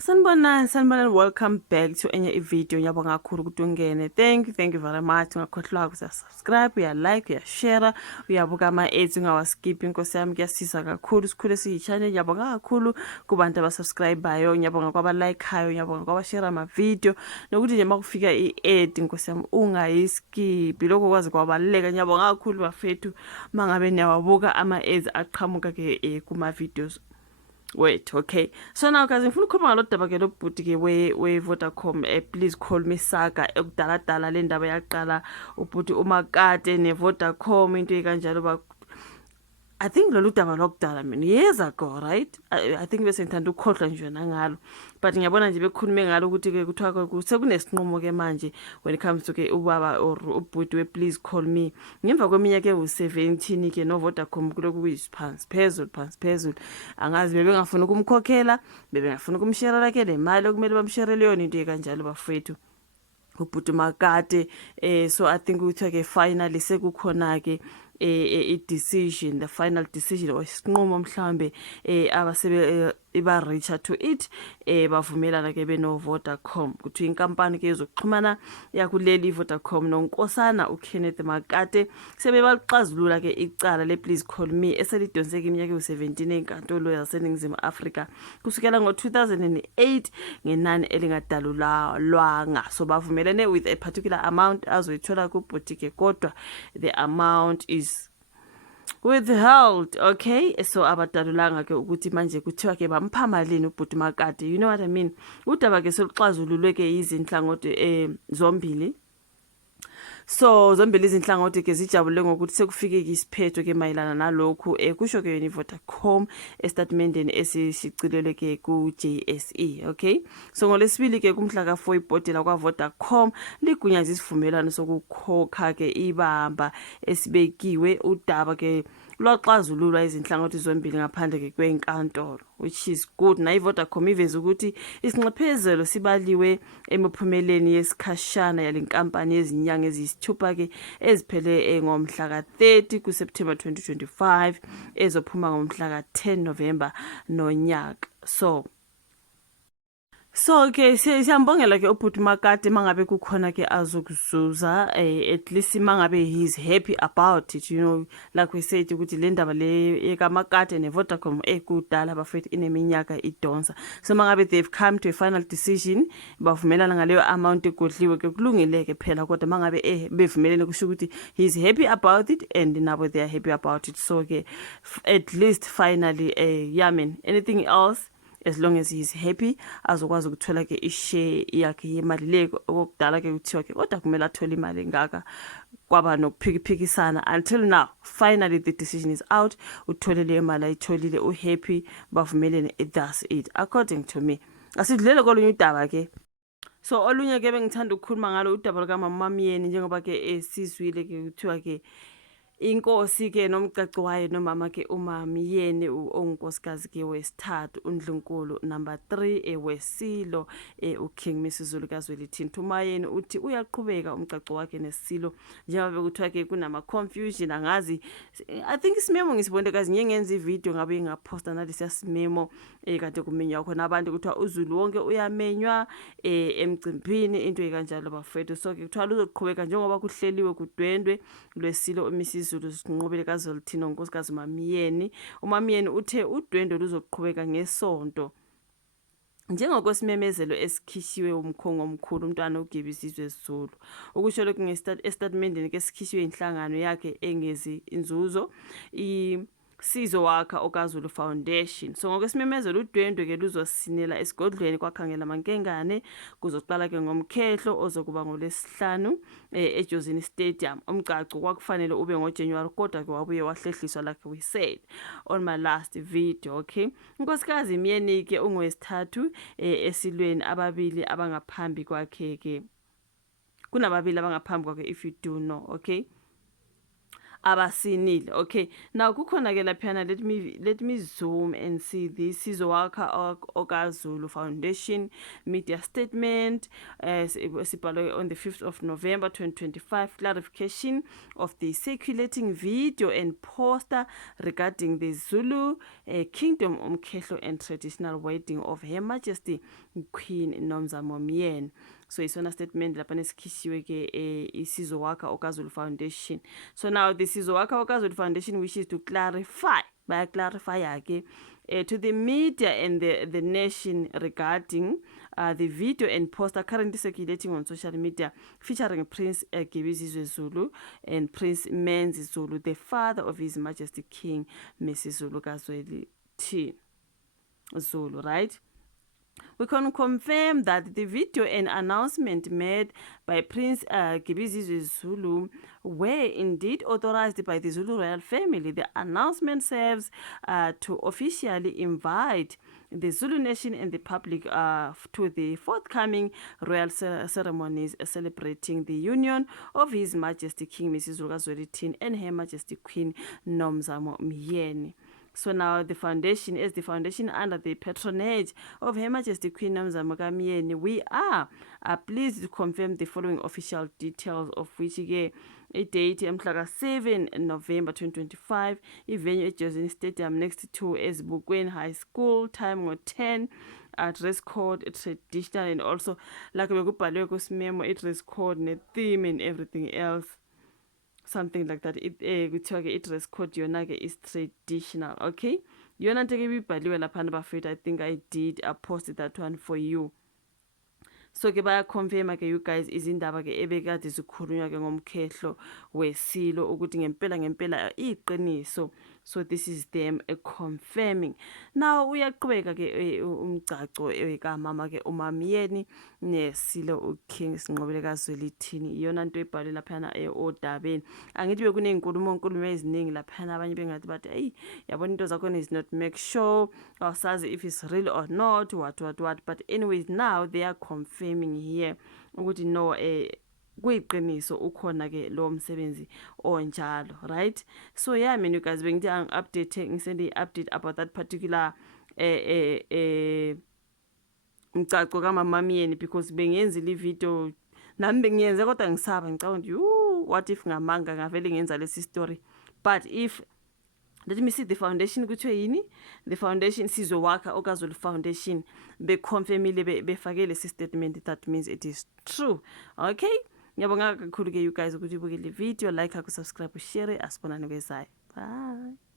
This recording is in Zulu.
Sanibonani, welcome back to enye video. Ngiyabonga kakhulu ukuthi ungene. Thank you very much. Ungakhohlwa ukusubscribe, uyalike, uyashare, uyabuka ama-ads ungawaskip. Inkosi yami kuyasiza kakhulu. Sikhule siyi-channel. Ngiyabonga kakhulu kubantu abasubscribe-ayo, ngiyabonga kwabalikehayo, ngiyabonga kwabashare ama-video. Nokuthi nje makufika i-ad inkosi yami ungayiskip. Lokho kwazi kwabaleka. Ngiyabonga kakhulu bafethu mangabe niyawabuka ama-ads aqhamuka ke kuma-videos. Wait, okay. So now guys, ngifuna ukukhuluma ngalo daba ke lobhuti ke we Vodacom. Please call me Saga. Ekudala dala le ndaba yaqala ubhuti uMakate ne Vodacom into ekanjalo ba I think lolu daba lokudala mina years ago, right? I think bese ngithanda ukukhohlwa nje nangalo. But ngiyabona nje bekhulume ngalo ukuthi ke kuthiwa sekunesinqumo ke manje when it comes to ke ubaba or ubhuti we please call me. Ngemva kweminyaka ewu-17 ke no Vodacom kuloku kuyisiphansi phezulu. Angazi bebengafuna ukumkhokhela, bebengafuna ukumsharela ke le mali okumele bamsharele yona into ekanjalo bafethu. Ubhuti Makate so I think kuthiwa ke finally sekukhona ke decision, the final decision or isinqumo mhlambe abasebe iba-reacher to it bavumelana ke beno Vodacom kuthi inkampani ke izokuxhumana yakuleli Vodacom nonkosana uKenneth Makate sebebaqazulula ke icala le please call me eselidonseka iminyaka ewu-17 enkantolo yaseNingizimu Afrika kusukela ngo-2008 ngenani elingadalulwanga. So bavumelene with a particular amount azoyithola kubhuti ke kodwa the amount is withheld. Okay, so abadalulanga ke ukuthi manje kuthiwa ke bampha malini ubhuti Makate, you know what I mean. Udaba ke soluxazululwe ke izinhlangothi zombili. So zombili izinhlangothi ke zijabule ngokuthi sekufike isiphetho ke mayelana nalokhu kusho ke yona Vodacom estatementeni esishicilelwe ke ku JSE. Okay, so ngolesibili ke kumhla ka4 ibhodi la kwa Vodacom ligunyaza isivumelwano sokukhokha ke ibamba esibekiwe udaba ke lwaxazululwa izinhlangothi zombili ngaphandle ke kwenkantolo, which is good. Na iVodacom iveza ukuthi isinxephezelo sibaliwe emiphumeleni yesikhashana yalenkampani yezinyanga eziyisithupha ke eziphele ngomhla ka30 kuSeptember 2025 ezophuma ngomhla ka10 November nonyaka. So ke siyambongela ke ubhuti Makate mangabe kukhona ke azokuzuza at least mangabe he's happy about it, you know, like we said ukuthi le ndaba le ekaMakate ne Vodacom kudala bafethu ineminyaka idonsa. So mangabe they've come to a final decision bavumelana ngaleyo amount egodliwe ke kulungile ke phela kodwa mangabe bevumelene kusho ukuthi he's happy about it and nabo they are happy about it. So ke at least finally yeah man, anything else as long as he's happy azokwazi ukuthola ke ishare yakhe yemali le okudala ke kuthiwa ke kodwa kumele athole imali ngaka kwaba nokuphikisana until now finally the decision is out. Uthole le mali ayitholile uhappy bavumelene, that's it according to me. Asidlule kolunye udaba ke. So olunye ke bengithanda ukukhuluma ngalo udaba likaMama Myeni njengoba ke sizwile ke kuthiwa ke inkosi ke nomcaci wayo nomama ke uMamyeni ongunkosikazi ke wesithathu uNdlunkulu number 3 wesilo uKing Misuzulu kaZwelithini uMayeni uthi uyaqhubeka umcaci wakhe nesilo njengoba bekuthiwa ke kunama confusion. Angazi I think isimemo ngisibonde kazi ngiyengenza ivideo ngabe ngaposta nalesi simemo kade kumenywa khona abantu kuthiwa uZulu wonke uyamenywa emcimbini into ekanjalo bafethu. So ke kuthiwa luzoqhubeka njengoba kuhleliwe kudwendwe lwesilo uMisuzulu sinqobele kaZwelithini unkosikazi uMamyeni. uMamyeni uthe udwendwe luzoqhubeka ngesonto njengokwesimemezelo esikhishiwe umkhongo omkhulu umntwana uGibisizwe Zulu. Ukusho lokhu ngestatementini ke sikhishiwe inhlangano yakhe engezi inzuzo Sizo wakha okaZulu Foundation. So ngokwesimemezelo udwendwe ke luzosinela esigodlweni kwakhangela mankengane kuzoqala ke ngomkhehlo ozokuba ngolesihlanu eJozini Stadium. Umgcaco kwakufanele ube ngoJanuary kodwa ke wabuye wahlehliswa like we said on my last video. Okay, unkosikazi Myeni ke ungowesithathu esilweni ababili abangaphambi kwakhe ke kunababili abangaphambi kwakhe if you do know. Okay, abasinile. Okay, now kukhona ke laphana, let me zoom and see this Sizowakha okaZulu Foundation media statement sibhalwe on the 5th of November 2025. Clarification of the circulating video and poster regarding the Zulu Kingdom Umkhehlo and traditional wedding of Her Majesty Queen Nomzamo Myeni. So isona statement lapha nesikhishiwe ke iSizowakha okaZulu Foundation. So now the Sizowakha okaZulu Foundation wishes to clarify ke to the media and the nation regarding the video and poster currently circulating on social media featuring Prince Gebizizwe Zulu and Prince Menzi Zulu, the father of His Majesty King Mesizulu Kazwelithini Zulu, right? We can confirm that the video and announcement made by Prince Gebizizwe Zulu were indeed authorized by the Zulu royal family. The announcement serves to officially invite the Zulu nation and the public to the forthcoming royal ceremonies celebrating the union of His Majesty King Mesizulu Kazwelithini and Her Majesty Queen Nomzamo Myeni. So now the foundation is the foundation under the patronage of Her Majesty Queen Nomzamo Myeni. We are pleased to confirm the following official details, of which a date mhla 7 November 2025, venue at Jozini Stadium next to Ezibukweni High School, time 10, dress code traditional, and also like bekubhalwe kusimemo dress code ne theme and everything else, something like that. Kuthiwa ke dress code yona ke is traditional. Okay, yona nto ke ibhaliwe laphana bafethu. I think I posted that one for you. So ke bayaconfirma ke you guys izindaba ke ebekade zikhulunywa ke ngomkhehlo wesilo ukuthi ngempela iqiniso. So this is them confirming. Now uyaqhubeka ke umgcaco kamama ke uMamyeni neSilo King Sinqobile Kazwelithini. Iyona nto ebhalwe laphana odabeni. Angithi bekunezinkulumo eziningi laphana, abanye bengathi bathi hey yabona into zakho is not make sure awusazi if it's real or not, what. But anyways, now they are confirming here ukuthi no kuyiqiniso ukhona ke lo msebenzi onjalo, right? So yeah, man, you guys, bengithi ngisende update about that particular mcaco kamama Myeni, because bengenza le video nami bengiyenze kodwa ngisaba, ngicabanga what if ngamanga ngavele ngenza lesi story. But if let me see the foundation kuthiwe yini, the foundation Sizowakha okaZulu Foundation beconfirmile befake lesi statement, that means it is true. Okay, ngiyabonga kakhulu ke you guys ukuthi ubuke le video, like, subscribe, share, asibonane kwezayo. Bye.